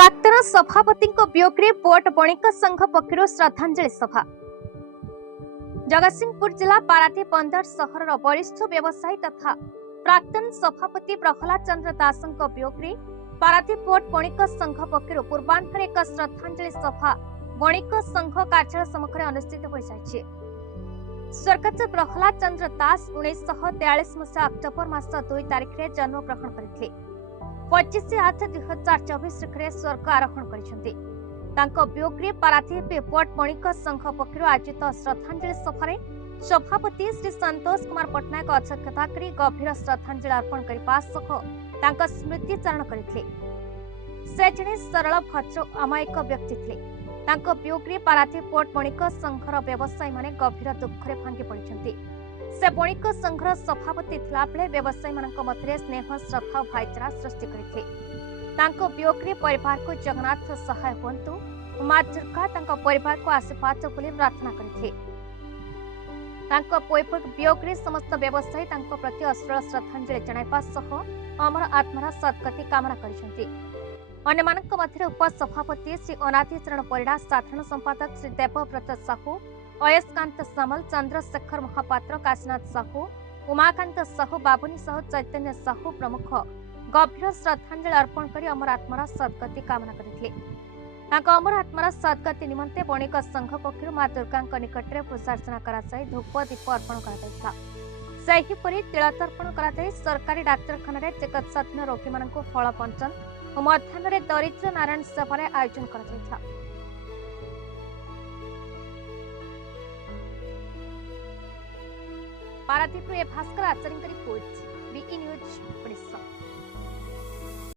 प्राक्तन सभापति वियोगे पोर्ट बणिक संघ पक्षर श्रद्धांजलि सभा। जगतसिंहपुर जिला पारादीप बंदर सहर वरिष्ठ व्यवसायी तथा प्राक्तन सभापति प्रहलाद चंद्र दास वियोगे पारादीप पोर्ट बणिक संघ पक्षर पूर्वाह्न एक श्रद्धांजलि सभा बणिक संघ कार्यालय सम्मुखें अनुष्ठित हो जाए। स्वर्गत प्रहलाद चंद्र दास 1943 मसीहा अक्टोबर मास 2 तारिख में जन्म ग्रहण करते 25/8/2024 तारिख स्वर्ग आरोहण कर वियोगे पारादीप पोर्ट बणिक संघ पक्षर आयोजित श्रद्धांजलि सभा सभापति श्री संतोष कुमार पट्टनायक अध्यक्षता कर गभीर श्रद्धांजलि अर्पण करने स्मृतिचारण करते। से जड़े सरल भद्र अमायिक व्यक्ति थे। वियोगे पारादीप पोर्ट बणिक संघर व्यवसायी माने गभीर दुखरे भांगी पड़ते। से बणिक संघर सभापति थिला बेले व्यवसायी मानक मध्य स्नेह श्रद्धा और भाईचारा सृष्टि करते। वियोगे परिवार को जगन्नाथ सहाय हुंतु और मां दुर्गा परिवार को आशीर्वाद बोली प्रार्थना करते। वियोगे समस्त व्यवसायी प्रति अश्लील श्रद्धांजलि जणाइबा सह अमर आत्मार सद्गति कामना करछन्ति। अन्यमानक मध्य उपसभापति श्री अनादि चरण परिड़ा, साधारण संपादक श्री देवव्रत साहू, अयस्कांत सामल, चंद्रशेखर महापात्र, काशीनाथ साहू, उमाकांत साहू, बाबुनी साहू, चैतन्य साहू प्रमुख गभीर श्रद्धांजलि अर्पण कर अमर आत्मार सद्गति कामना करथिले। अमर आत्मार सद्गति निमंते बणिक संघ पक्षर मां दुर्गा निकट में पूजार्चना कराई धूप दीप अर्पण कर तिलतर्पण कर सरकारी डाक्तखाना चिकित्साधीन रोगी मान फल बंटन और मध्याह्न दरिद्र नारायण सभा आयोजन कर पारादीप भास्कर आचार्य रिपोर्ट BE न्यूज।